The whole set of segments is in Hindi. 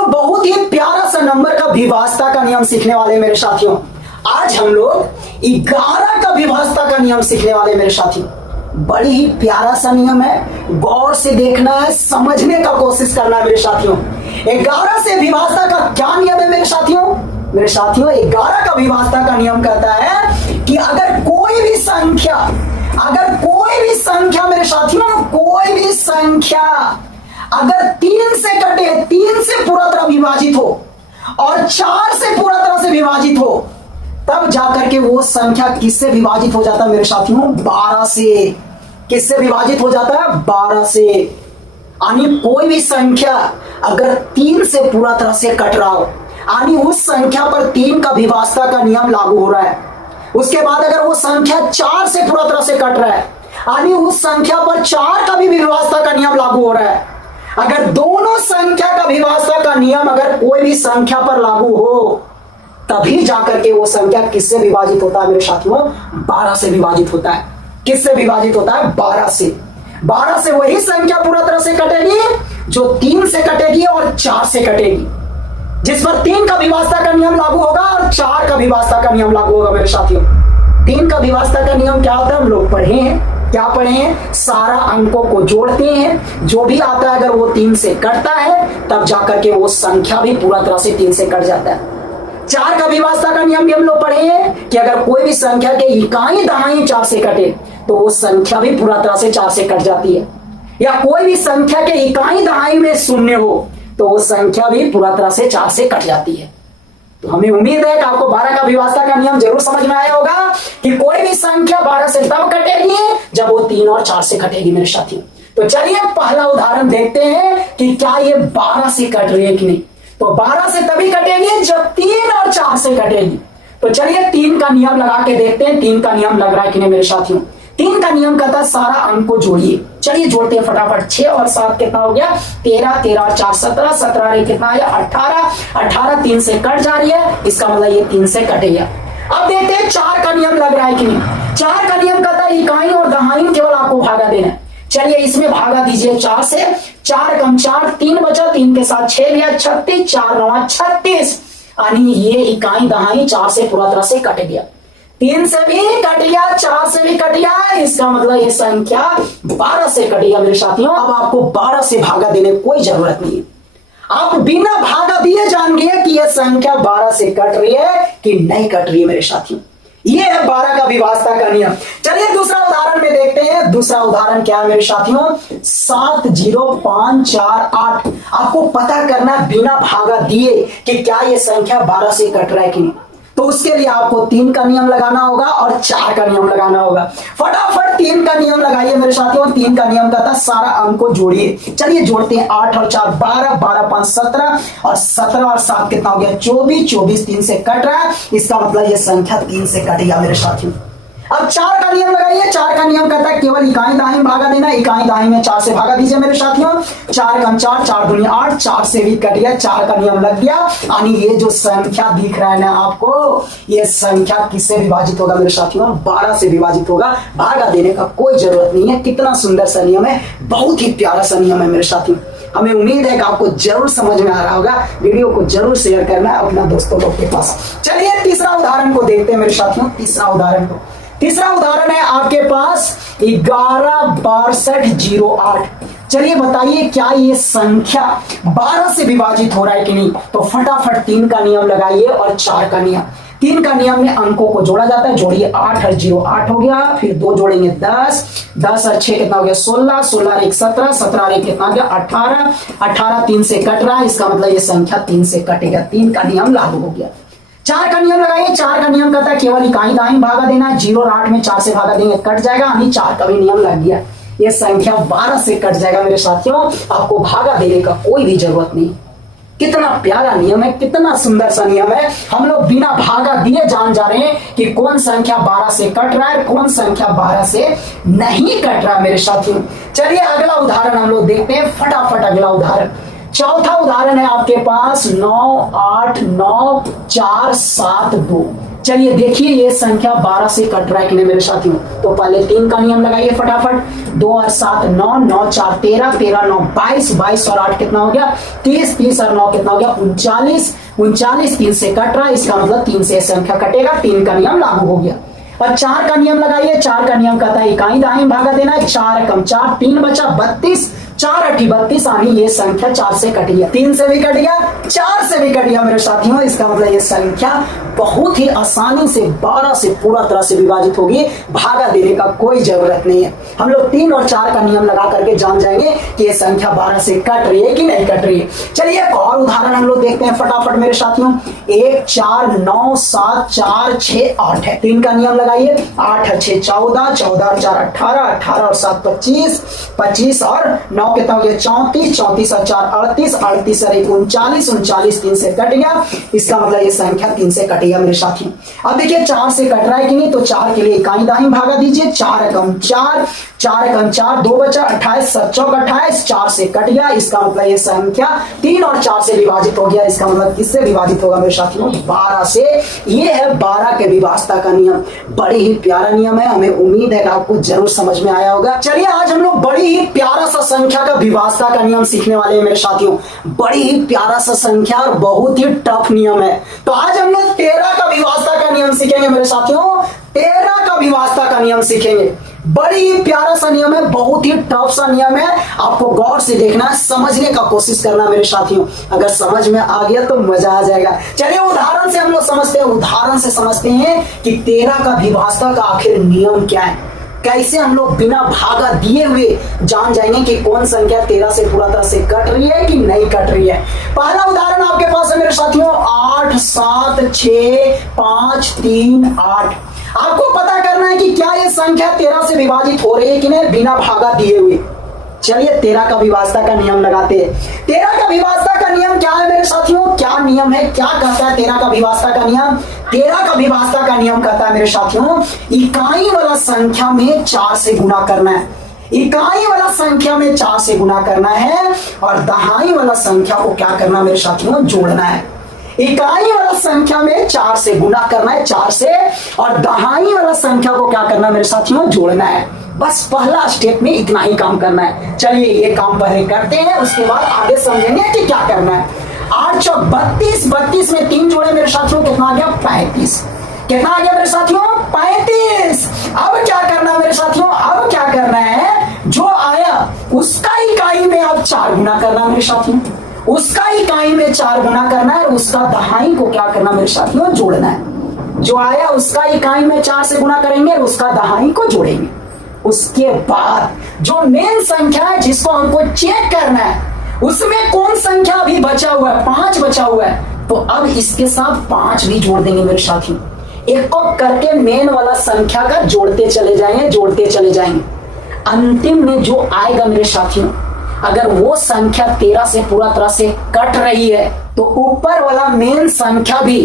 लोग बहुत ही प्यारा सा नंबर का विभाज्यता का नियम सीखने वाले मेरे साथियों। आज हम लोग 11 का विभाज्यता का नियम सीखने वाले मेरे साथियों। बड़ी ही प्यारा सा नियम है, गौर से देखना है, समझने का कोशिश करना है मेरे साथियों। 11 से विभाज्यता का क्या नियम है मेरे साथियों? मेरे साथियों 11 का विभाज्यता का नियम कहता है कि अगर कोई भी संख्या मेरे साथियों, कोई भी संख्या अगर 3 से कटे, 3 से पूरा तरह विभाजित हो और 4 से पूरा तरह से विभाजित हो, तब जाकर के वो संख्या किससे विभाजित हो जाता है मेरे साथियों? 12 से। किससे विभाजित हो जाता है? 12 से। यानी कोई भी संख्या अगर 3 से पूरा तरह से कट रहा हो, यानी उस संख्या पर 3 का विभाज्यता का नियम लागू हो रहा है। उसके बाद अगर वो संख्या 4 से पूरा तरह से कट रहा है, यानी उस संख्या पर 4 का भी विभाज्यता का नियम लागू हो रहा है। अगर दोनों संख्या का विभाज्यता का नियम अगर कोई भी संख्या पर लागू हो, तभी जाकर के वो संख्या किससे विभाजित होता है मेरे साथियों? 12 से विभाजित होता है। किससे विभाजित होता है? 12 से। 12 से वही संख्या पूरा तरह से कटेगी जो 3 से कटेगी और 4 से कटेगी, जिस पर 3 का विभाज्यता का नियम लागू होगा और 4 का विभाज्यता का नियम लागू होगा मेरे साथियों। 3 का विभाज्यता का नियम क्या होता है? हम लोग पढ़े हैं। क्या पढ़े हैं? सारा अंकों को जोड़ते हैं, जो भी आता है अगर वो 3 से कटता है, तब जाकर के वो संख्या भी पूरा तरह से 3 से कट जाता है। 4 का विभाज्यता का नियम भी हम लोग पढ़े हैं कि अगर कोई भी संख्या के इकाई दहाई 4 से कटे, तो वो संख्या भी पूरा तरह से 4 से कट जाती है। या कोई भी संख्या के इकाई दहाई में शून्य हो, तो वो संख्या भी पूरा तरह से 4 से कट जाती है। तो हमें उम्मीद है कि आपको 12 का विभाज्यता का नियम जरूर समझ में आया होगा कि कोई भी संख्या 12 से तब कटेगी जब वो 3 और 4 से कटेगी मेरे साथियों। तो चलिए पहला उदाहरण देखते हैं कि क्या ये 12 से कट रही है कि नहीं। तो 12 से तभी कटेगी जब 3 और 4 से कटेगी। तो चलिए 3 का नियम लगा के देखते हैं 3 का नियम लग रहा है कि नहीं मेरे साथियों। 3 का नियम कहता है सारा अंक को जोड़िए। चलिए जोड़ते हैं फटाफट। 6 और 7 कितना हो गया? 13, 13 और 4 17, 17 और कितना है? 18, 18 3 से कट जा रही है, इसका मतलब ये 3 से कटेगा। अब देखते हैं 4 का नियम लग रहा है कि नहीं। 4 का नियम कहता है इकाई और दहाई केवल आपको भागा देना है। चलिए इसमें भागा दीजिए 4 से। 4 कम 4 3 बचा, 3 के साथ 6 गया, 36, 4 9 36। यानी ये इकाई दहाई 4 से पूरा तरह से कट गया। 3 से भी कट गया, 4 से भी कट गया, इसका मतलब ये संख्या 12 से कटेगा मेरे साथियों। अब आपको 12 से भागा देने कोई जरूरत नहीं है। आप बिना भागा दिए जान गए कि यह संख्या 12 से कट रही है कि नहीं कट रही है मेरे साथियों। ये है 12 का विभाज्यता का नियम। चलिए दूसरा उदाहरण में देखते हैं। दूसरा उदाहरण क्या है मेरे साथियों? 7 0 5 4 8। आपको पता करना बिना भागा दिए कि क्या ये संख्या 12 से कट रहा है कि नहीं। तो उसके लिए आपको 3 का नियम लगाना होगा और 4 का नियम लगाना होगा। फटाफट 3 का नियम लगाइए मेरे साथियों। 3 का नियम कहता है सारा अंक को जोड़िए। चलिए जोड़ते हैं। 8 और 4 12, 12 5 17 और 17 और 7 कितना हो गया? 24, 24 3 से कट रहा है, इसका मतलब ये संख्या 3 से कटेगा मेरे साथियों। अब 4 का नियम लगाइए। 4 का नियम कहता है केवल इकाई दहाई भागा देना। इकाई दहाई में 4 से भागा दीजिए मेरे साथियों। 4 कम 4 4 दूनी 8, 4 से भी कट गया। 4 का नियम लग गया। यानी ये जो संख्या दिख रहा है ना आपको, ये संख्या किससे विभाजित होगा मेरे साथियों? 12 से विभाजित होगा। भागा देने का कोई जरूरत नहीं है। कितना सुंदर सा नियम है, बहुत ही प्यारा सा नियम है मेरे साथियों। हमें उम्मीद है कि आपको जरूर समझ में आ रहा होगा। वीडियो को जरूर शेयर करना है अपना दोस्तों लोग के पास। चलिए तीसरा उदाहरण को देखते हैं मेरे साथियों। तीसरा उदाहरण है आपके पास 11 62 08। चलिए बताइए क्या ये संख्या 12 से विभाजित हो रहा है कि नहीं। तो फटाफट 3 का नियम लगाइए और 4 का नियम। 3 का नियम में अंकों को जोड़ा जाता है। जोड़िए 8 और 0 8 हो गया, फिर 2 जोड़ेंगे 10, 10 और 6 कितना हो गया? 16, 16 और 1 17, 17 और 1 कितना हो गया? 18, 18 3 से कट रहा है, इसका मतलब ये संख्या 3 से कटेगा। 3 का नियम लागू हो गया। 4 का नियम लगाइए। 4 का नियम कहता है केवल इकाई दहाई भागा देना। 0 और 8 में 4 से भागा देंगे, कट जाएगा। यानी 4 का भी नियम लग गया। ये संख्या 12 से कट जाएगा मेरे साथियों। आपको भागा देने का कोई भी जरूरत नहीं। कितना प्यारा नियम है, कितना सुंदर सा नियम है। हम लोग बिना भागा दिए जान जा रहे हैं कि कौन संख्या 12 से कट रहा है, कौन संख्या 12 से नहीं कट रहा है मेरे साथियों। चलिए अगला उदाहरण हम लोग देखते हैं फटाफट। अगला उदाहरण, चौथा उदाहरण है आपके पास 9 8 9 4 7 2। चलिए देखिए ये संख्या 12 से कट रहा है कि नहीं मेरे साथियों। तो पहले 3 का नियम लगाइए फटाफट। 2 और 7 9, 9 4 13, 13 9 22, 22 और 8 कितना हो गया 30, 30 और 9 कितना हो गया 39, 39 3 से कट रहा है, इसका मतलब 3 से संख्या कटेगा, 3 का नियम लागू हो गया। और 4 का नियम लगाइए। 4 का नियम कहता है इकाई दाई भागा देना है। 4 कम 4 3 बचा 32, 4 8 32 आनी ये संख्या 4 से कट गया, 3 से भी कट गया, 4 से भी कट गया मेरे साथियों। इसका मतलब ये संख्या बहुत ही आसानी से 12 से पूरा तरह से विभाजित होगी, भागा देने का कोई जरूरत नहीं है। हम लोग 3 और 4 का नियम लगा करके जान जाएंगे कि ये संख्या 12 से कट रही है कि नहीं कट रही है। चलिए एक और उदाहरण हम लोग देखते हैं फटाफट मेरे साथियों। 1 4 9 7 4 6 8 है। 3 का नियम लगाइए। 8 6 14, 14 और 4 18, 18 और 7 25, 25 और 9 कितना हो गया 34, 34 और 4 38, 38 और 1 39, 39 3 से कट गया, इसका मतलब ये संख्या 3 से कटेगा मेरे साथियों। अब देखिए 4 से कट रहा है कि नहीं, तो 4 के लिए इकाई दाई भागा दीजिए। 4 कम 4, 4 कम 4 2 बचा 28, 7 चौक 28, 4 से कट गया, इसका मतलब ये संख्या 3 और 4 से विभाजित हो गया, इसका मतलब किससे विभाजित होगा मेरे साथियों 12 से। ये है 12 के विभाजता का नियम। बड़ी ही प्यारा नियम है, हमें उम्मीद है कि आपको जरूर समझ में आया होगा। चलिए आज हम लोग बड़ी ही प्यारा सा संख्या का विभाजता का नियम सीखने वाले हैं मेरे साथियों। बड़ी ही प्यारा सा संख्या और बहुत ही टफ नियम है। तो आज हम लोग 13 का विभाजता का नियम सीखेंगे मेरे साथियों। 13 का विभाजता का नियम सीखेंगे। बड़ी ही प्यारा सा नियम है, बहुत ही टफ सा नियम है, आपको गौर से देखना है, समझने का कोशिश करना मेरे साथियों। अगर समझ में आ गया तो मजा आ जाएगा। चलिए उदाहरण से हम लोग समझते हैं, उदाहरण से समझते हैं कि 13 का विभाजता का आखिर नियम क्या है। कैसे हम लोग बिना भागा दिए हुए जान जाएंगे कि कौन संख्या 13 से पूरा तरह से कट रही है कि नहीं कट रही है। पहला उदाहरण आपके पास है मेरे साथियों 8 7 6 5 3 8। आपको पता करना है कि क्या ये संख्या 13 से विभाजित हो रही है कि नहीं बिना भागा दिए हुए। चलिए 13 का विभाजता का नियम लगाते हैं। 13 का विभाजता का नियम क्या है मेरे साथियों, क्या नियम है, क्या कहता है 13 का विभाजता का नियम। 13 का विभाजता का नियम कहता है मेरे साथियों इकाई वाला संख्या में 4 से गुणा करना है। इकाई वाला संख्या में 4 से गुणा करना है और दहाई वाला संख्या को क्या करना मेरे साथियों जोड़ना है। इकाई वाला संख्या में 4 से गुणा करना है 4 से, और दहाई वाला संख्या को क्या करना मेरे साथियों जोड़ना है। बस पहला स्टेप में इतना ही काम करना है। चलिए ये काम पहले करते हैं, उसके बाद आगे समझेंगे कि क्या करना है। 8 चौक 32, 32 में 3 जोड़े मेरे साथियों कितना आ गया 35। कितना आ गया मेरे साथियों 35। अब क्या करना है मेरे साथियों, अब क्या करना है जो आया उसका इकाई में अब 4 गुना करना मेरे साथियों, उसका इकाई में 4 गुना करना है और उसका दहाई को क्या करना मेरे साथियों जोड़ना है। जो आया उसका इकाई में 4 से गुना करेंगे और उसका दहाई को जोड़ेंगे। उसके बाद जो मेन संख्या है जिसको हमको चेक करना है उसमें कौन संख्या अभी बचा हुआ है 5 बचा हुआ है, तो अब इसके साथ 5 भी जोड़ देंगे मेरे साथियों। एक को करके मेन वाला संख्या का जोड़ते चले जाएंगे, जोड़ते चले जाएंगे। अंतिम में जो आएगा मेरे साथियों अगर वो संख्या 13 से पूरा तरह से कट रही है तो ऊपर वाला मेन संख्या भी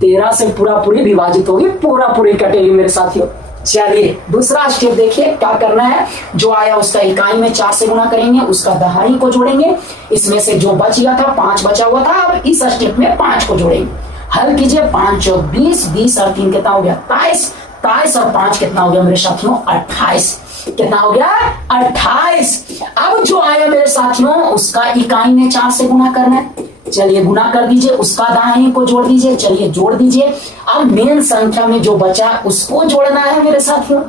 13 से पूरा पूरी विभाजित होगी, पूरा पूरी कटेगी मेरे साथियों। चलिए दूसरा स्टेप देखिए क्या करना है। जो आया उसका इकाई में 4 से गुणा करेंगे, उसका दहाई को जोड़ेंगे। इसमें से जो बच गया था 5 बचा हुआ था, अब इस स्टेप में 5 को जोड़ेंगे। हल कीजिए 5 चौक 20, 20 और 3 कितना हो गया 23, 23 और 5 कितना हो गया मेरे साथियों 28। कितना हो गया 28। अब जो आया मेरे साथियों उसका इकाई में 4 से गुणा करना है। चलिए गुना कर दीजिए, उसका दहाई को जोड़ दीजिए। चलिए जोड़ दीजिए। अब मेन संख्या में जो बचा उसको जोड़ना है मेरे साथियों।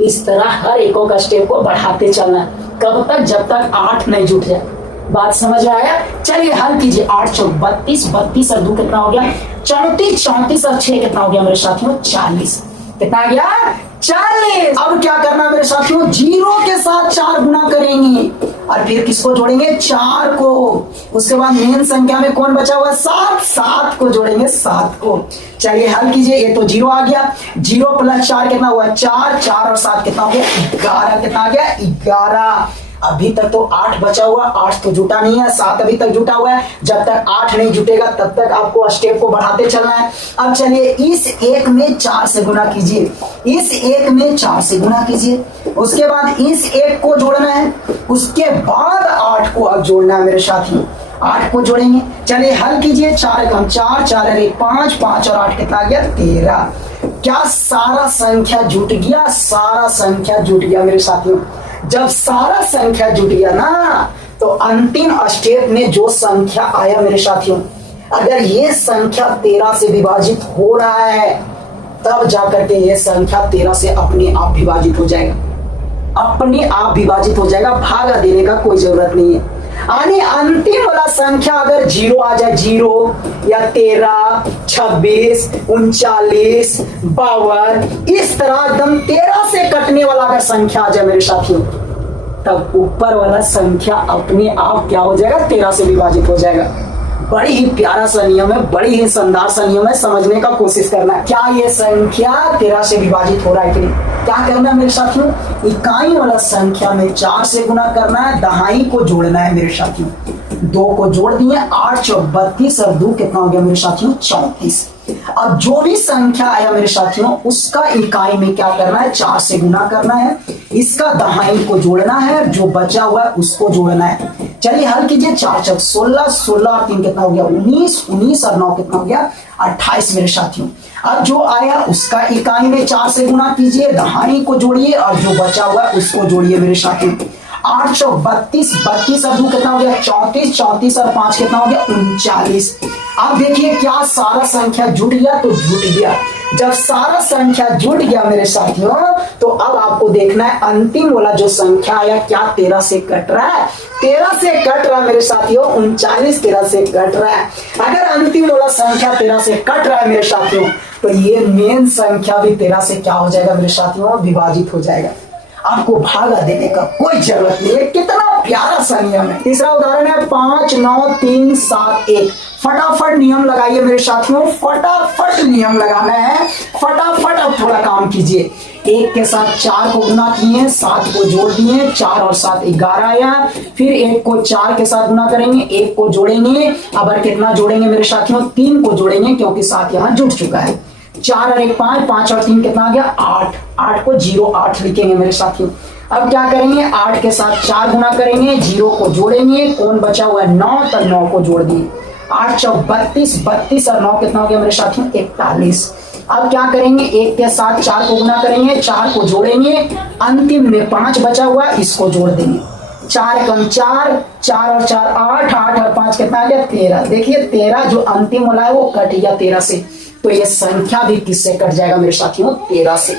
इस तरह हर एक का स्टेप को बढ़ाते चलना है। कब तक, जब तक 8 नहीं जुट जाए। बात समझ आया। चलिए हल कीजिए 8 चौक 32, 32 और 2 कितना हो गया 34, 34 और 6 कितना हो गया मेरे साथियों 40। कितना आ गया 40। अब क्या करना मेरे साथियों 0 के साथ 4 गुना करेंगे और फिर किसको जोड़ेंगे 4 को। उसके बाद मेन संख्या में कौन बचा हुआ 7, 7 को जोड़ेंगे 7 को। चलिए हल कीजिए। ये तो 0 आ गया, 0 प्लस 4 कितना हुआ 4, 4 और 7 कितना हो गया 11। कितना आ गया 11। अभी तक तो 8 बचा हुआ, 8 तो जुटा नहीं है, 7 अभी तक जुटा हुआ है। जब तक 8 नहीं जुटेगा तब तक आपको स्टेप को बढ़ाते चलना है। अब चलिए इस 1 में 4 से गुना कीजिए, इस 1 में 4 से गुना कीजिए। उसके बाद इस 1 को जोड़ना है, उसके बाद 8 को अब जोड़ना है मेरे साथियों। 8 को जोड़ेंगे। चलिए हल कीजिए, 4 कम 4, 4 अरे 5, 5 और 8 कितना आ गया 13। क्या सारा संख्या जुट गया? सारा संख्या जुट गया मेरे साथियों। जब सारा संख्या जुट गया ना, तो अंतिम स्टेप में जो संख्या आया मेरे साथियों, अगर ये संख्या 13 से विभाजित हो रहा है, तब जाकर के ये संख्या 13 से अपने आप विभाजित हो जाएगा, अपने आप विभाजित हो जाएगा। भागा देने का कोई जरूरत नहीं है। यानी अंतिम वाला संख्या अगर 0 आ जाए, 0 या 13, 26, 39, 52, इस तरह एकदम 13 से कटने वाला अगर संख्या आ जाए मेरे साथियों, तब ऊपर वाला संख्या अपने आप क्या हो जाएगा? 13 से विभाजित हो जाएगा। बड़ी ही प्यारा सा नियम है, बड़ी ही शानदार सा नियम है, समझने का कोशिश करना। क्या ये संख्या 13 से विभाजित हो रहा है कि नहीं? क्या करना है मेरे साथियों? इकाई वाला संख्या में 4 से गुना करना है, दहाई को जोड़ना है मेरे साथियों। 2 को जोड़ दिए, 8 चौक 32 और 2 कितना हो गया मेरे साथियों? 34। अब जो भी संख्या आया मेरे साथियों, उसका इकाई में क्या करना है? 4 से गुना करना है, इसका दहाई को जोड़ना है, जो बचा हुआ है उसको जोड़ना है। चलिए हल कीजिए, 4 चौक 16, 16 और 3 कितना हो गया? 19, 19 और 9 कितना हो गया? 28 मेरे साथियों। अब जो आया उसका इकाई में 4 से गुना कीजिए, दहाई को जोड़िए और जो बचा हुआ है उसको जोड़िए मेरे साथियों। 8 चौक 32, 32 और 2 कितना हो गया? 34, 34 और 5 कितना हो गया? 39। अब देखिए क्या सारा संख्या जुट गया? तो जुट गया। जब सारा संख्या जुट गया मेरे साथियों, तो अब आपको देखना है अंतिम वाला जो संख्या आया, क्या 13 से कट रहा है? 13 से कट रहा है मेरे साथियों। 39 13 से कट रहा है। अगर अंतिम वाला संख्या 13 से कट रहा है मेरे साथियों, तो ये मेन संख्या भी 13 से क्या हो जाएगा मेरे साथियों? विभाजित हो जाएगा। आपको भागा देने का कोई जरूरत नहीं है। कितना प्यारा सा नियम है। तीसरा उदाहरण है 5 9 3 7 1। फटाफट नियम लगाइए मेरे साथियों, फटाफट नियम लगाना है, फटाफट अब थोड़ा काम कीजिए। 1 के साथ 4 को गुना किए, 7 को जोड़ दिए, 4 और 7 11 आया। फिर 1 को 4 के साथ गुना करेंगे, 1 को जोड़ेंगे। अब कितना जोड़ेंगे मेरे साथियों? 3 को जोड़ेंगे, क्योंकि 7 यहाँ जुड़ चुका है। 4 और 1 5, 5 और 3 कितना आ गया? 8। 8 को 0 8 लिखेंगे मेरे साथियों। अब क्या करेंगे? 8 के साथ 4 गुना करेंगे, 0 को जोड़ेंगे, कौन बचा हुआ है? 9, तो 9 को जोड़ दिए। 8 चौक 32, 32 और 9 कितना हो गया मेरे साथियों? 41। अब क्या करेंगे? 1 के साथ 4 को गुना करेंगे, 4 को जोड़ेंगे, अंतिम में 5 बचा हुआ, इसको जोड़ देंगे। 4 कम 4, 4 और 4 8, 8 और 5 कितना आ गया? 13। देखिए 13 जो अंतिम वाला है वो कट गया 13 से, तो ये संख्या भी किससे कट जाएगा मेरे साथियों? 13 से।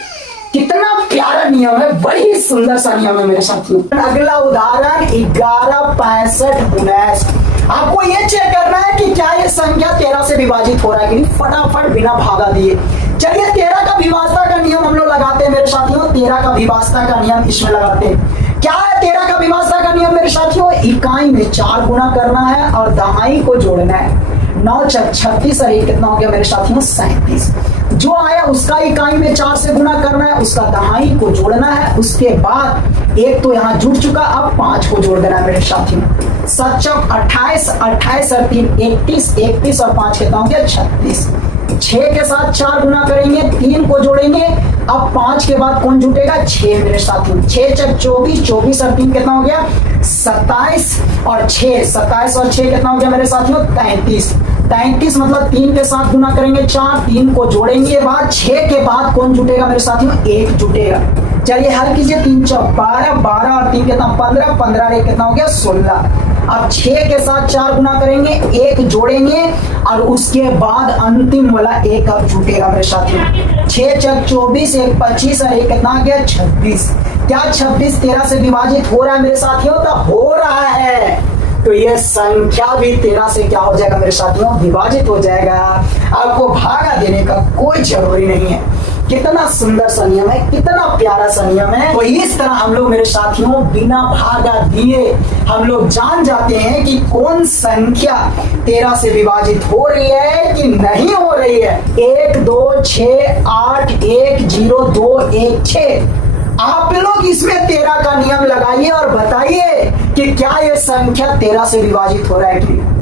कितना प्यारा नियम है, बड़ी सुंदर सा नियम है मेरे साथियों। अगला उदाहरण 11 65 19। आपको ये चेक करना है कि क्या ये संख्या 13 से विभाजित हो रहा है कि नहीं। फटाफट बिना भागा दिए चलिए 13 का विभाजता का नियम हम लोग लगाते हैं मेरे साथियों। 13 का विभाजता का नियम इसमें लगाते हैं। क्या है 13 का विभाजता का नियम मेरे साथियों? इकाई में 4 गुना करना है और दहाई को जोड़ना है। 9 चौक 36 और 1 कितना हो गया मेरे साथियों? 37। जो आया उसका इकाई में 4 से गुना करना है, उसका दहाई को जोड़ना है। उसके बाद 1 तो यहाँ जुड़ चुका, अब 5 को जोड़ देना है मेरे साथियों। 7 चौक 28, 28 और 3 31, 31 और 5 कितना हो गया? 36। 6 के साथ 4 गुना करेंगे, 3 को जोड़ेंगे, अब 5 के बाद कौन जुटेगा? 6 मेरे साथियों। 6 चौक 24, 24 और 3 कितना हो गया? 27 और 6, 27 और 6 कितना हो गया मेरे साथियों? 33। 33 मतलब 3 के साथ गुना करेंगे 4, 3 को जोड़ेंगे, बाद 6 के बाद कौन जुटेगा मेरे साथियों? 1 जुटेगा। चलिए हल कीजिए, 3 चौक 12, 12 और 3 कितना? 15, 15 और 1 कितना हो गया? 16। अब 6 के साथ 4 गुना करेंगे, 1 जोड़ेंगे और उसके बाद अंतिम वाला 1 अब जुटेगा मेरे साथियों। 6 चौक 24, 1 25 और 1 कितना आ गया? 26। क्या 26 13 से विभाजित हो रहा है मेरे साथियों? तो हो रहा है, तो ये संख्या भी 13 से क्या हो जाएगा मेरे साथियों? विभाजित हो जाएगा। आपको भागा देने का कोई जरूरी नहीं है। कितना सुंदर सा नियम है, कितना प्यारा सा नियम है। तो इस तरह हम लोग मेरे साथियों बिना भागा दिए हम लोग जान जाते हैं कि कौन संख्या 13 से विभाजित हो रही है कि नहीं हो रही है। 1 2 6 8 1 0 2 1 6। आप लोग इसमें 13 का नियम लगाइए और बताइए कि क्या ये संख्या 13 से विभाजित हो रहा है कि नहीं।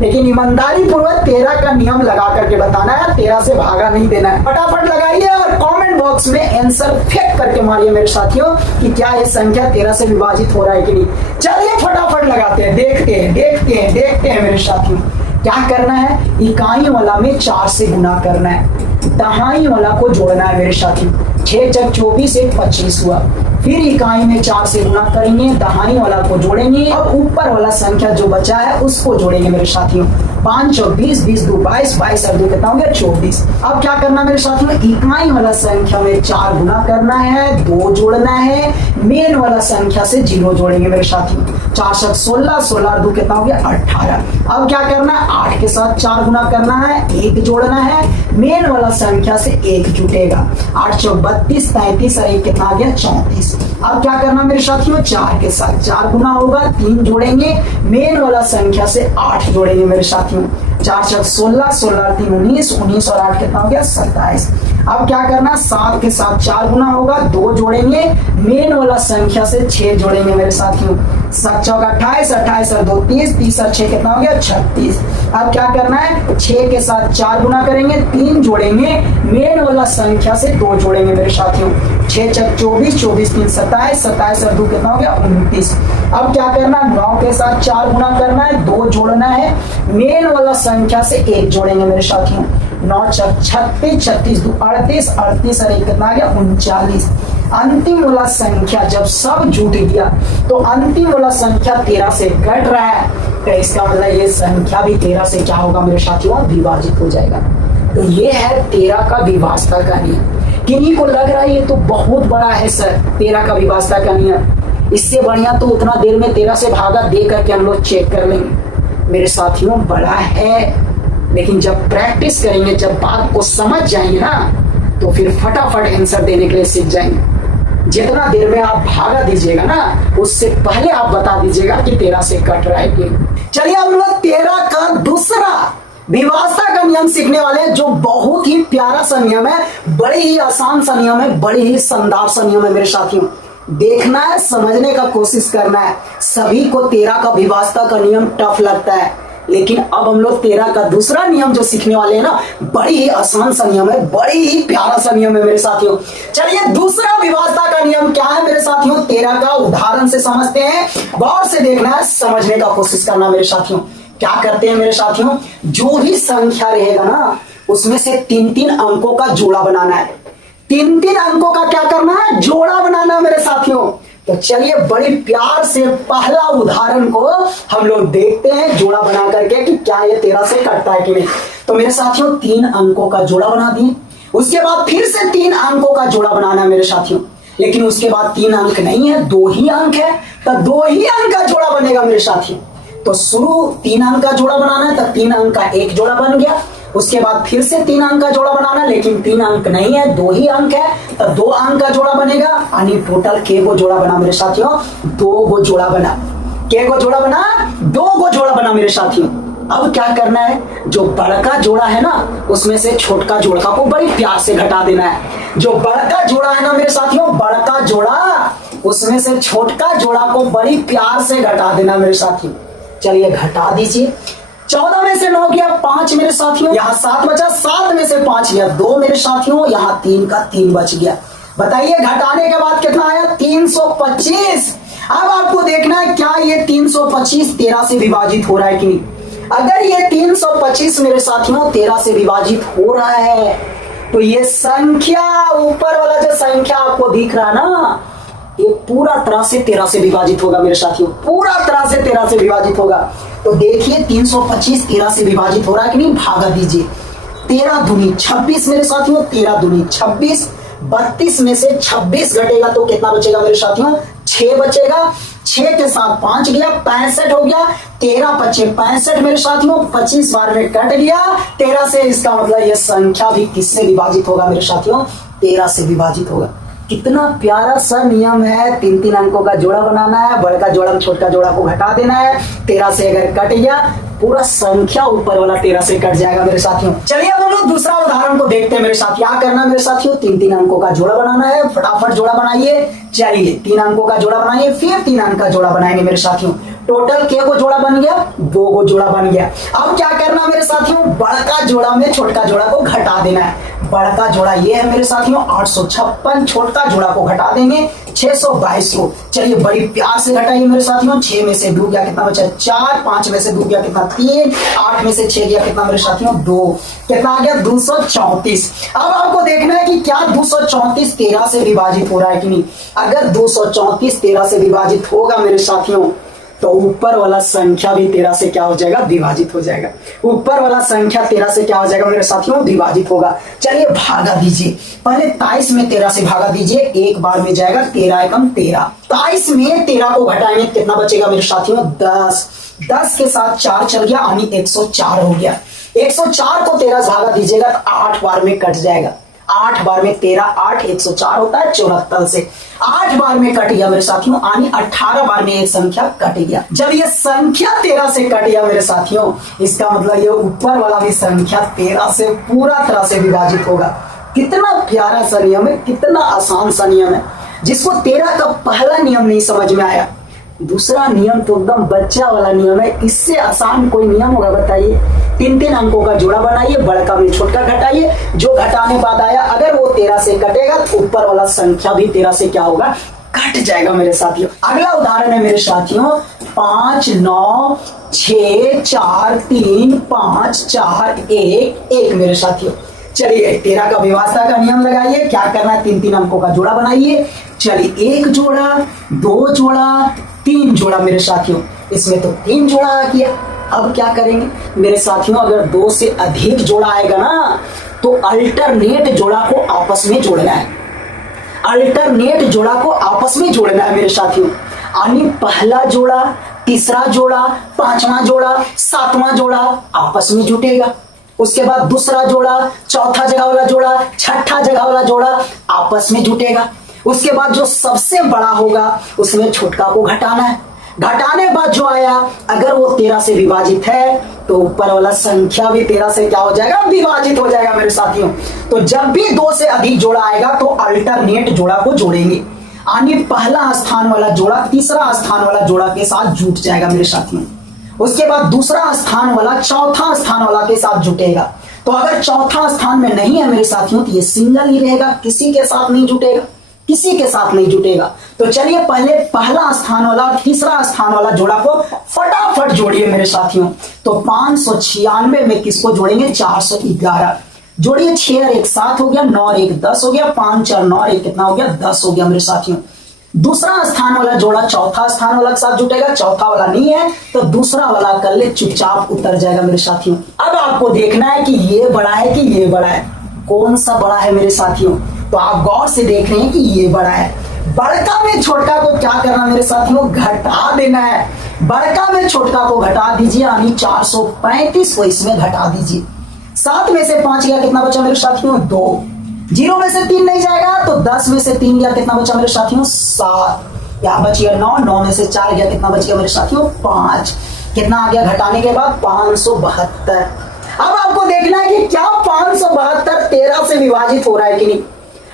लेकिन ईमानदारी पूर्वक 13 का नियम लगा करके बताना है, 13 से भागा नहीं देना है। फटाफट लगाइए और कमेंट बॉक्स में आंसर फेंक करके मारिए मेरे साथियों कि क्या ये संख्या 13 से विभाजित हो रहा है कि नहीं। चलिए फटाफट लगाते हैं, देखते हैं मेरे साथियों। क्या करना है, इकाई वाला में 4 से गुना करना है, दहाई वाला को जोड़ना है मेरे साथियों। 6 × 24 = 25 हुआ। फिर इकाई में 4 से गुना करेंगे, दहाई वाला को जोड़ेंगे। अब ऊपर वाला संख्या जो बचा है उसको जोड़ेंगे मेरे साथियों। 5 × 20, 20 × 2 = 22, 22 और 2 कितना हो गया 24। अब क्या करना मेरे साथियों, इकाई वाला संख्या में 4 गुना करना है, 2 जोड़ना है, मेन वाला संख्या से 0 जोड़ेंगे मेरे साथियों। 4 × 16, 16 और 2 कितना हो गया 18। अब क्या करना है, 8 के साथ 4 गुना करना है, 1 जोड़ना है, मेन वाला संख्या से 1 जुटेगा। 8 × 32, 33 और 1 कितना आ गया 34। अब क्या करना मेरे साथियों, 4 के साथ 4 गुना होगा, 3 जोड़ेंगे, मेन वाला संख्या से 8 जोड़ेंगे मेरे साथियों। 4 × 16, 16 और 3 19, 19 और 8 कितना हो गया 27। अब क्या करना, 7 के साथ 4 गुना होगा, 2 जोड़ेंगे, मेन वाला संख्या से 6 जोड़ेंगे मेरे साथियों। 7 × 4 = 28, 28 और 2 30, 30 और 6 कितना हो गया 36। अब क्या करना है, 6 के साथ 4 गुना करेंगे, 3 जोड़ेंगे, मेन वाला संख्या से 2 जोड़ेंगे मेरे साथियों। 6 × 24, 24 × 3 27, 27 और 2 कितना हो गया 29। अब क्या करना, 9 के साथ 4 गुना करना है, 2 जोड़ना है, मेन वाला संख्या से 1 जोड़ेंगे मेरे साथियों। 9 × 36, 36 × 2 38, 38 और 1 कितना आ गया 39। अंतिम वाला संख्या जब सब जुट गया तो अंतिम वाला संख्या 13 से कट रहा है, तो इसका मतलब ये संख्या भी 13 से क्या होगा मेरे साथियों, विभाजित हो जाएगा। तो ये है 13 का विभाजता का नियम। किन्हीं को लग रहा है ये तो बहुत बड़ा है सर 13 का विभाजता का नियम, इससे बढ़िया तो उतना देर में 13 से भागा दे करके हम लोग चेक कर लेंगे। मेरे साथियों बड़ा है, लेकिन जब प्रैक्टिस करेंगे, जब बात को समझ जाएंगे ना, तो फिर फटाफट आंसर देने के लिए सीख जाएंगे। जितना देर में आप भागा दीजिएगा ना, उससे पहले आप बता दीजिएगा कि 13 से कट रहा है कि। चलिए हम लोग 13 का दूसरा विभाजता का नियम सीखने वाले हैं, जो बहुत ही प्यारा सा नियम है, बड़ी ही आसान सा नियम है, बड़ी ही शानदार सा नियम है मेरे साथियों। देखना है, समझने का कोशिश करना है। सभी को 13 का विभाजता का नियम टफ लगता है, लेकिन अब हम लोग 13 का दूसरा नियम जो सीखने वाले हैं ना, बड़ी ही आसान सा नियम है, बड़ी ही प्यारा सा नियम है मेरे साथियों। चलिए दूसरा विभाजता का नियम क्या है मेरे साथियों, 13 का उदाहरण से समझते हैं। गौर से देखना है, समझने का कोशिश करना मेरे साथियों। क्या करते हैं मेरे साथियों, जो भी संख्या रहेगा ना, उसमें से 3-3 अंकों का जोड़ा बनाना है। 3-3 अंकों का क्या करना है, जोड़ा बनाना है मेरे साथियों। तो चलिए बड़ी प्यार से पहला उदाहरण को हम लोग देखते हैं, जोड़ा बना करके कि क्या ये 13 से कटता है कि नहीं। तो मेरे साथियों 3 अंकों का जोड़ा बना दिए, उसके बाद फिर से 3 अंकों का जोड़ा बनाना है मेरे साथियों, लेकिन उसके बाद 3 अंक नहीं है, 2 ही अंक है, तो 2 ही अंक का जोड़ा बनेगा मेरे साथियों। तो शुरू 3 अंक का जोड़ा बनाना है, तो 3 अंक का एक जोड़ा बन गया, उसके बाद फिर से 3 अंक का जोड़ा बनाना, लेकिन 3 अंक नहीं है, 2 ही अंक है, तो 2 अंक का जोड़ा बनेगा, यानी टोटल के गो जोड़ा बना मेरे साथियों, 2 गो जोड़ा बना। के गो जोड़ा बना, 2 गो जोड़ा बना मेरे साथियों। अब क्या करना है, जो बड़का जोड़ा है ना, उसमें से छोटका जोड़ा को बड़ी प्यार से घटा देना है। जो बड़का जोड़ा है ना मेरे साथियों, बड़का जोड़ा, उसमें से छोटका जोड़ा को बड़ी प्यार से घटा देना मेरे साथियों। चलिए घटा दीजिए। 14 में से 9 गया 5 मेरे साथियों, यहाँ 7 बचा, 7 में से 5 गया 2 मेरे साथियों, यहाँ 3 का 3 बच गया। बताइए घटाने के बाद कितना आया, 325। अब आपको देखना है क्या ये 325 13 से विभाजित हो रहा है कि नहीं। अगर ये 325 मेरे साथियों 13 से विभाजित हो रहा है, तो ये संख्या, ऊपर वाला जो संख्या आपको दिख रहा है ना, ये पूरा तरह से 13 से विभाजित होगा मेरे साथियों, पूरा तरह से 13 से विभाजित होगा। तो देखिए 325 13 से विभाजित हो रहा है कि नहीं, भागा दीजिए। 13 दूनी 26 मेरे साथियों, 13 दूनी 26, 32 में से 26 घटेगा तो कितना बचेगा मेरे साथियों, 6 बचेगा। 6 के साथ 5 गया, 65 हो गया, 13 × 5 = 65 मेरे साथियों, 25 बार में कट गया 13 से। इसका मतलब यह संख्या भी किससे विभाजित होगा मेरे साथियों, 13 से विभाजित होगा। कितना प्यारा सा नियम है, 3-3 अंकों का जोड़ा बनाना है, बड़का जोड़ा छोटा जोड़ा को घटा देना है। 13 से अगर कट गया, पूरा संख्या ऊपर वाला 13 से कट जाएगा मेरे साथियों। चलिए अब हम लोग दूसरा उदाहरण को देखते हैं मेरे साथ। क्या करना है मेरे साथियों, 3-3 अंकों का जोड़ा बनाना है, फटाफट जोड़ा बनाइए। चलिए 3 अंकों का जोड़ा बनाइए, फिर 3 अंक का जोड़ा बनाएंगे मेरे साथियों। टोटल के को जोड़ा बन गया, 2 को जोड़ा बन गया। अब क्या करना मेरे साथियों, बड़का जोड़ा में छोटका जोड़ा को घटा देना है। बड़का जोड़ा ये है मेरे साथियों 856, छोटका जोड़ा को घटा देंगे 622 को। चलिए बड़ी प्यार से घटाइए मेरे साथियों। 6 में से 2 गया कितना बचा 4, 5 में से 2 गया कितना 3, 8 में से 6 गया कितना मेरे साथियों 2, कितना आ गया 234। अब आपको देखना है कि क्या 234 13 से विभाजित हो रहा है कि नहीं। अगर 234 13 से विभाजित होगा मेरे साथियों तो ऊपर वाला संख्या भी 13 से क्या हो जाएगा, विभाजित हो जाएगा। ऊपर वाला संख्या 13 से क्या हो जाएगा मेरे साथियों, विभाजित होगा। चलिए भागा दीजिए, पहले 23 में 13 से भागा दीजिए, एक बार में जाएगा 13 एकम 13। 23 में 13 को घटाएंगे कितना बचेगा मेरे साथियों 10। 10 के साथ 4 चल गया यानी 104 हो गया। 104 को 13 से भागा दीजिएगा तो 8 बार में कट जाएगा। 8 बार में 13, 8 104 होता है 74 से। 8 बार में कट गया मेरे साथियों यानी 18 बार में एक संख्या कट गया। जब ये संख्या 13 से कट गया मेरे साथियों, इसका मतलब ये ऊपर वाला भी संख्या 13 से पूरा तरह से विभाजित होगा। कितना प्यारा सा नियम है, कितना आसान सा नियम है। जिसको 13 का पहला नियम नहीं समझ में आया, दूसरा नियम तो एकदम बच्चा वाला नियम है। इससे आसान कोई नियम होगा बताइए। 3 अंकों का जोड़ा बनाइए, बड़का में छोटका घटाइए, जो घटाने बाद आया अगर वो 13 से कटेगा तो ऊपर वाला संख्या भी 13 से क्या होगा, कट जाएगा मेरे साथियों। अगला उदाहरण है मेरे साथियों 5 9 6 4 3 5 4 1 1 मेरे साथियों। चलिए 13 का विभाजता का नियम लगाइए। क्या करना है, 3 अंकों का जोड़ा बनाइए। चलिए 1 जोड़ा, 2 जोड़ा, 3 जोड़ा मेरे साथियों। इसमें तो 3 जोड़ा आ गया। अब क्या करेंगे मेरे साथियों, अगर 2 से अधिक जोड़ा आएगा ना तो अल्टरनेट जोड़ा को आपस में जोड़ना है। अल्टरनेट जोड़ा को आपस में जोड़ना है मेरे साथियों। यानी पहला जोड़ा, तीसरा जोड़ा, 5वां जोड़ा, 7वां जोड़ा आपस में जुटेगा। उसके बाद दूसरा जोड़ा, चौथा जगह वाला जोड़ा, छठा जगह वाला जोड़ा आपस में जुटेगा। उसके बाद जो सबसे बड़ा होगा उसमें छोटका को घटाना है। घटाने बाद जो आया अगर वो 13 से विभाजित है तो ऊपर वाला संख्या भी 13 से क्या हो जाएगा, विभाजित हो जाएगा मेरे साथियों। तो जब भी 2 से अधिक जोड़ा आएगा तो अल्टरनेट जोड़ा को जोड़ेंगे। यानी पहला स्थान वाला जोड़ा तीसरा स्थान वाला जोड़ा के साथ जुट जाएगा मेरे साथियों। उसके बाद दूसरा स्थान वाला चौथा स्थान वाला के साथ जुटेगा। तो अगर चौथा स्थान में नहीं है मेरे साथियों तो ये सिंगल ही रहेगा, किसी के साथ नहीं जुटेगा, किसी के साथ नहीं जुटेगा। तो चलिए पहले पहला स्थान वाला तीसरा स्थान वाला जोड़ा को फटाफट जोड़िए मेरे साथियों। तो 596 में किसको जोड़ेंगे, 411 जोड़िए। 6 और 1 7 हो गया, 9 और 1 10 हो गया, 5 और 9 और 1 कितना हो गया 10 हो गया मेरे साथियों। दूसरा स्थान वाला जोड़ा चौथा स्थान वाला के साथ जुटेगा, चौथा वाला नहीं है तो दूसरा वाला कर ले, चुपचाप उतर जाएगा मेरे साथियों। अब आपको देखना है कि ये बड़ा है कि ये बड़ा है, कौन सा बड़ा है मेरे साथियों। तो आप गौर से देख रहे हैं कि ये बड़ा है। बड़का में छोटका को क्या करना मेरे साथियों, घटा देना है। बड़का में छोटका को घटा दीजिए यानी 435 को इसमें घटा दीजिए। 7 में से 5 गया कितना बचा मेरे साथियों 2। 0 में से 3 नहीं जाएगा तो 10 में से 3 गया कितना बचा मेरे साथियों 7। यहाँ बच गया 9, 9 में से 4 गया कितना बच गया मेरे साथियों 5। कितना आ गया घटाने के बाद 572। अब आपको देखना है कि क्या 572 13 से विभाजित हो रहा है कि नहीं।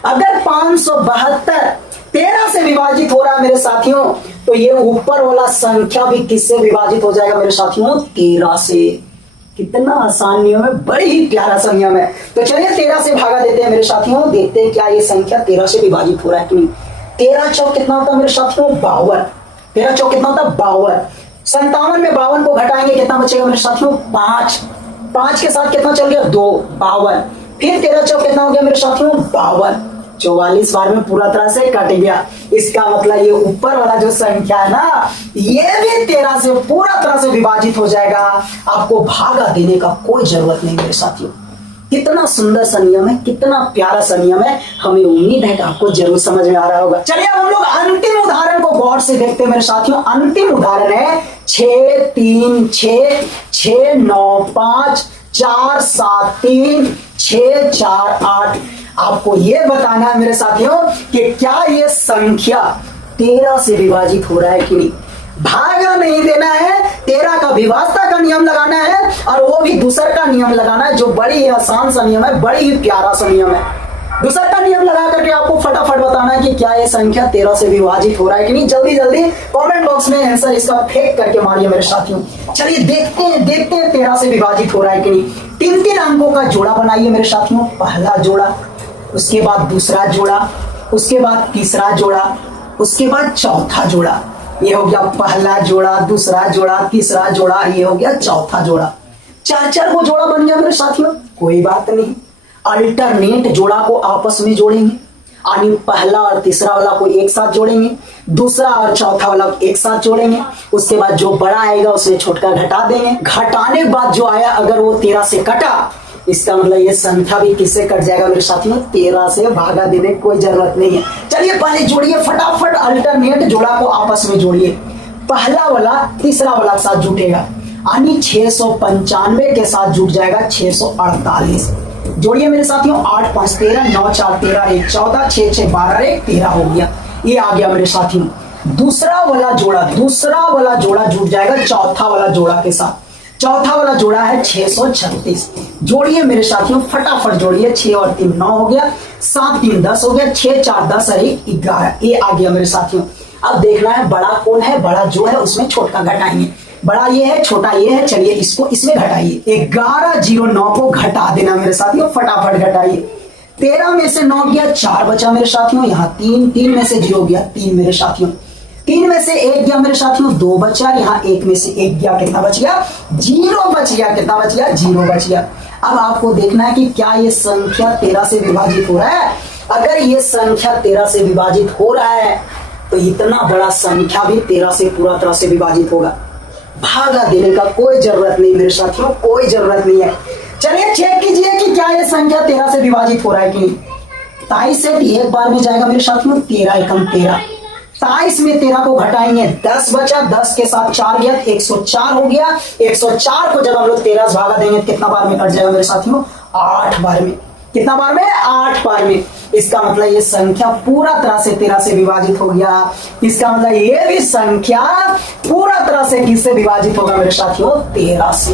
अगर 572 13 से विभाजित हो रहा है मेरे साथियों तो ये ऊपर वाला संख्या भी किससे विभाजित हो जाएगा मेरे साथियों 13 से। कितना आसान नियम है, बड़ी ही प्यारा सा नियम है। तो चलिए 13 से भागा देते हैं मेरे साथियों, देखते हैं क्या ये संख्या 13 से विभाजित हो रहा है कि नहीं। 13 चौक कितना होता है मेरे साथियों 52। 13 चौक कितना होता है 52। 57 में 52 को घटाएंगे कितना बचेगा मेरे साथियों 5। 5 के साथ कितना चल गया 2 52। फिर 13 चौक कितना हो गया मेरे साथियों 52। 44 बार में पूरा तरह से कट गया। इसका मतलब ये ऊपर वाला जो संख्या है ना ये भी 13 से पूरा तरह से विभाजित हो जाएगा। आपको भागा देने का कोई जरूरत नहीं मेरे साथियों। कितना सुंदर सा नियम है, कितना प्यारा सा नियम है। हमें उम्मीद है कि आपको जरूर समझ में आ रहा होगा। चलिए अब हम लोग अंतिम उदाहरण को गौर से देखते हैं मेरे साथियों। अंतिम उदाहरण है 6 3 6 6 9 5 4 7 3 6 4 8। आपको यह बताना है मेरे साथियों कि क्या ये संख्या 13 से विभाजित हो रहा है कि नहीं। भागा नहीं देना है, 13 का विभाजता का नियम लगाना है और वो भी दूसर का नियम लगाना है जो बड़ी ही आसान सा नियम है, बड़ी ही प्यारा सा नियम है। दूसरा का नियम लगा करके आपको फटाफट बताना है कि क्या ये संख्या 13 से विभाजित हो रहा है कि नहीं। जल्दी जल्दी कमेंट बॉक्स में आंसर इसका फेंक करके मारिए मेरे साथियों। चलिए देखते हैं 13 से विभाजित हो रहा है कि नहीं। 3-3 अंकों का जोड़ा बनाइए मेरे साथियों। पहला जोड़ा, उसके बाद दूसरा जोड़ा, उसके बाद तीसरा जोड़ा, उसके बाद चौथा जोड़ा। ये हो गया पहला जोड़ा, दूसरा जोड़ा, तीसरा जोड़ा, ये हो गया चौथा जोड़ा। 4-4 को जोड़ा बन गया मेरे साथियों। कोई बात नहीं, अल्टरनेट जोड़ा को आपस में जोड़ेंगे, यानी पहला और तीसरा वाला को एक साथ जोड़ेंगे, दूसरा और चौथा वाला एक साथ जोड़ेंगे। उसके बाद जो बड़ा आएगा उसमें छोटा घटा देंगे। घटाने के बाद जो आया अगर वो 13 से कटा, इसका मतलब ये संख्या भी किससे कट जाएगा मेरे साथियों, 13 से भागा देने की कोई जरूरत नहीं है। चलिए पहले जोड़िए फटाफट, अल्टरनेट जोड़ा को आपस में जोड़िए। पहला वाला तीसरा वाला के साथ जुटेगा, यानी 695 के साथ जुट जाएगा 648। जोड़िए मेरे साथियों, 8 5 13, 9 4 13, 1 14, 6 6 12, 1 13 हो गया। ये आ गया मेरे साथियों। दूसरा वाला जोड़ा जुट जाएगा चौथा वाला जोड़ा के साथ। चौथा वाला जोड़ा है 636। जोड़िए मेरे साथियों फटाफट जोड़िए। 6 और 3 9 हो गया, 7 3 10 हो गया, 6 4 10 और 1 11। ये आ गया मेरे साथियों। अब देखना है बड़ा कौन है, बड़ा जो है उसमें छोटा घटाएंगे। बड़ा ये है, छोटा ये है, चलिए इसको इसमें घटाइए। 11 0 9 को घटा देना मेरे साथियों, फटाफट घटाइए। 13 में से 9 गया, 4 बचा मेरे साथियों। यहाँ 3 में से 0 गया, 3 मेरे साथियों। 3 में से 1 गया मेरे साथियों, 2 बचा। यहाँ 1 में से 1 गया, कितना बच गया, 0 बच गया। कितना बच गया, 0 बच गया। अब आपको देखना है कि क्या ये संख्या 13 से विभाजित हो रहा है। अगर ये संख्या 13 से विभाजित हो रहा है तो इतना बड़ा संख्या भी 13 से पूरा तरह से विभाजित होगा। भागा देने का कोई जरूरत नहीं मेरे साथियों, कोई जरूरत नहीं है। चलिए चेक कीजिए कि क्या ये संख्या 13 से विभाजित हो रहा है कि नहीं। 23 से एक बार में जाएगा मेरे साथियों, 13 एकम 13। 23 में 13 को घटाएंगे, 10 बचा, 10 के साथ 4 गया, 104 हो गया। 104 को जब हम लोग 13 से भागा देंगे कितना बार में कट जाएगा मेरे साथियों, 8 बार में। कितना बार में, 8 बार में। इसका मतलब ये संख्या पूरा तरह से 13 से विभाजित हो गया। इसका मतलब ये भी संख्या पूरा तरह से किससे विभाजित होगा मेरे साथियों, 13 से।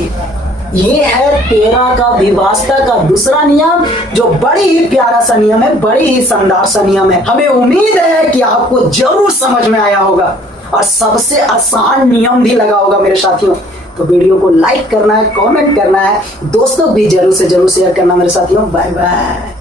ये है 13 का विभाजता का दूसरा नियम, जो बड़ी ही प्यारा सा नियम है, बड़ी ही शानदार सा नियम है। हमें उम्मीद है कि आपको जरूर समझ में आया होगा और सबसे आसान नियम भी लगा होगा मेरे साथियों। तो वीडियो को लाइक करना है, कमेंट करना है, दोस्तों भी जरूर से जरूर शेयर करना मेरे साथियों। Bye bye.